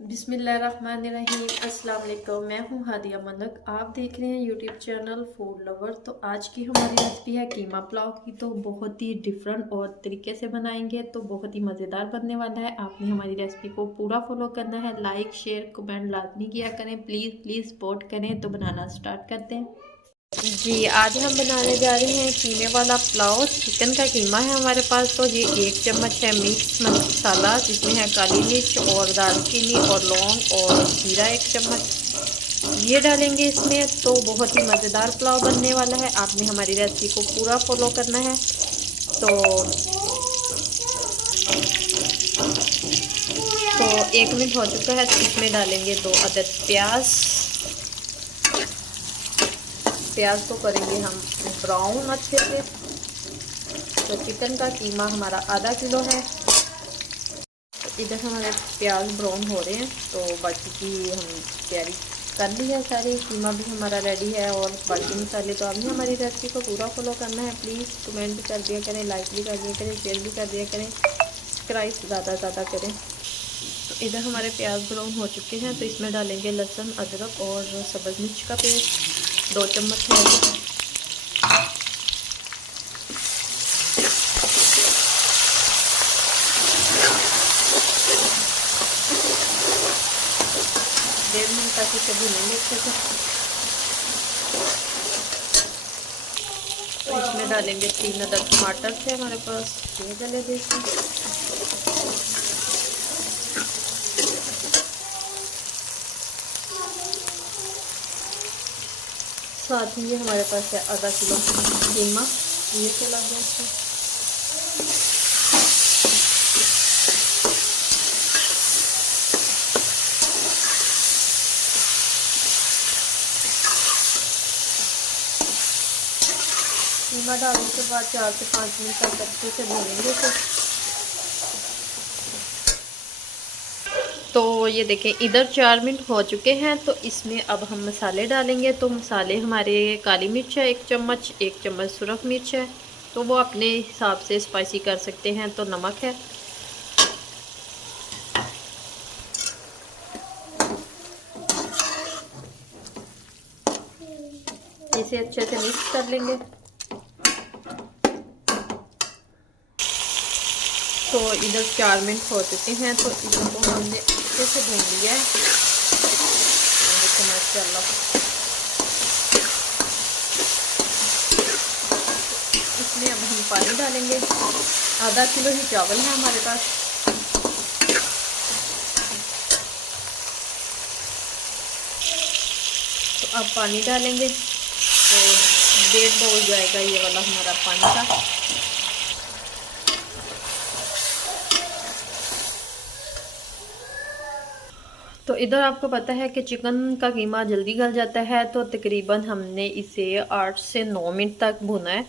बिस्मिल्लाहिर्रहमानिर्रहीम। अस्सलाम वालेकुम। मैं हूँ हादिया मलक। आप देख रहे हैं यूट्यूब चैनल फूड लवर। तो आज की हमारी रेसिपी है कीमा पुलाव की। तो बहुत ही डिफरेंट और तरीके से बनाएंगे तो बहुत ही मज़ेदार बनने वाला है। आपने हमारी रेसिपी को पूरा फॉलो करना है। लाइक शेयर कमेंट लाजमी किया करें। प्लीज़ सपोर्ट करें। तो बनाना स्टार्ट करते हैं जी। आज हम बनाने जा रहे हैं कीमे वाला पुलाव। चिकन का कीमा है हमारे पास। तो ये 1 चम्मच है मिक्स मसाला, जिसमें है काली मिर्च और दालचीनी और लौंग और जीरा 1 चम्मच ये डालेंगे इसमें। तो बहुत ही मज़ेदार पुलाव बनने वाला है। आपने हमारी रेसिपी को पूरा फॉलो करना है। तो 1 मिनट हो चुका है। तो इसमें डालेंगे 2 अदद प्याज को करेंगे हम ब्राउन अच्छे से। तो चिकन का कीमा हमारा आधा किलो है। तो इधर हमारे प्याज ब्राउन हो रहे हैं। तो बाकी की हम तैयारी कर ली है सारी। कीमा भी हमारा रेडी है और बाकी मसाले। तो आपने हमारी रेसिपी को पूरा फॉलो करना है। प्लीज़ कमेंट भी कर दिया करें, लाइक भी कर दिया करें, शेयर भी कर दिया करें, सब्सक्राइब ज़्यादा से ज़्यादा करें। तो इधर हमारे प्याज ब्राउन हो चुके हैं। तो इसमें डालेंगे लहसुन अदरक और सब्ज़ मिर्च का पेस्ट 2 चम्मच है। 1.5 मिनट तक इसे भूनेंगे अच्छे से। तो इसमें डालेंगे 3 अदद टमाटर थे हमारे पास, ये डाले देसी। साथ ही ये हमारे पास है आधा किलो कीमा, ये चला गया इसमें। कीमा डालने के बाद 4 से 5 मिनट तक अच्छे से भूनेंगे तो ये देखें इधर 4 मिनट हो चुके हैं। तो इसमें अब हम मसाले डालेंगे। तो मसाले हमारे काली मिर्च है 1 चम्मच, 1 चम्मच सुरख मिर्च है। तो वो अपने हिसाब से स्पाइसी कर सकते हैं। तो नमक है। इसे अच्छे से मिक्स कर लेंगे। तो इधर 4 मिनट हो चुके हैं। तो इसको हमने अच्छे से भून लिया है। देखो माशाल्लाह। इसमें अब हम पानी डालेंगे। आधा किलो ही चावल है हमारे पास। तो अब पानी डालेंगे। तो 1.5 बाउल जाएगा ये वाला हमारा पानी का। तो इधर आपको पता है कि चिकन का कीमा जल्दी गल जाता है। तो तकरीबन हमने इसे 8 से 9 मिनट तक भुना है।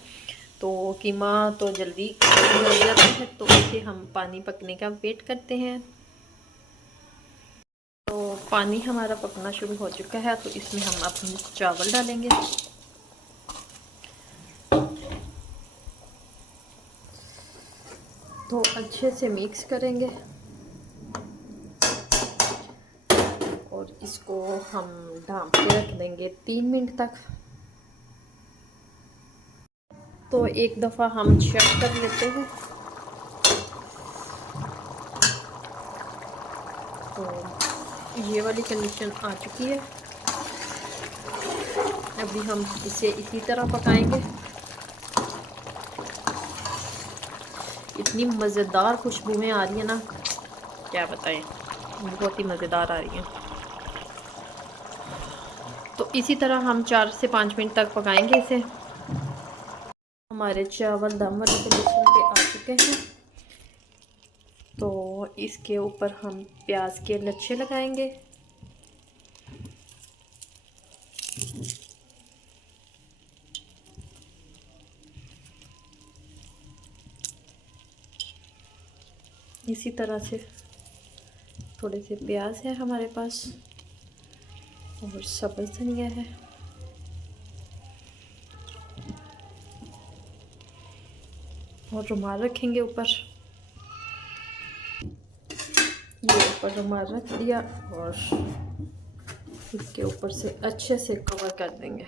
तो कीमा तो जल्दी गल जाता है। तो इसे हम पानी पकने का वेट करते हैं। तो पानी हमारा पकना शुरू हो चुका है। तो इसमें हम अपने चावल डालेंगे। तो अच्छे से मिक्स करेंगे और इसको हम ढाँप के रख देंगे 3 मिनट तक। तो एक दफ़ा हम चेक कर लेते हैं। तो ये वाली कंडीशन आ चुकी है। अभी हम इसे इसी तरह पकाएंगे। इतनी मज़ेदार खुशबुएं आ रही है ना, क्या बताएं, बहुत ही मज़ेदार आ रही हैं। तो इसी तरह हम 4 से 5 मिनट तक पकाएंगे इसे। हमारे चावल दम वाली कंडीशन पे आ चुके हैं। तो इसके ऊपर हम प्याज के लच्छे लगाएंगे। इसी तरह से थोड़े से प्याज है हमारे पास और सब्ज़ धनिया है। और रुमाल रखेंगे ऊपर। ये ऊपर रुमाल रख दिया और इसके ऊपर से अच्छे से कवर कर देंगे।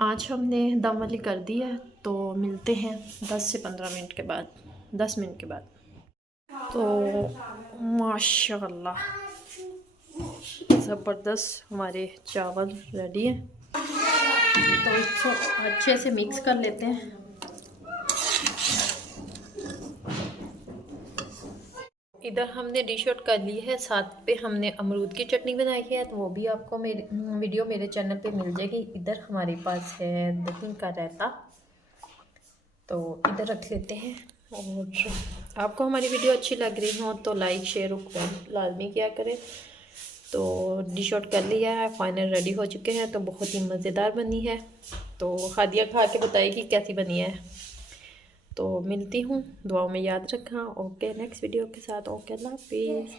आज हमने दम वाली कर दी है, तो मिलते हैं 10 से 15 मिनट के बाद, 10 मिनट के बाद। तो माशाल्लाह ज़बरदस्त हमारे चावल रेडी हैं। तो इसको अच्छे से मिक्स कर लेते हैं। इधर हमने डिश आउट कर ली है, साथ पे हमने अमरूद की चटनी बनाई है, तो वो भी आपको मेरे वीडियो मेरे चैनल पे मिल जाएगी। इधर हमारे पास है दही का रायता, तो इधर रख लेते हैं। और आपको हमारी वीडियो अच्छी लग रही हो तो लाइक शेयर और कमेंट लाजमी किया करें। तो डिश आउट कर लिया है, फाइनल रेडी हो चुके हैं। तो बहुत ही मज़ेदार बनी है, तो हादिया खा के बताएगी कैसी बनी है। तो मिलती हूँ, दुआओं में याद रखना। ओके, नेक्स्ट वीडियो के साथ। ओके, अल्लाह हाफिज़।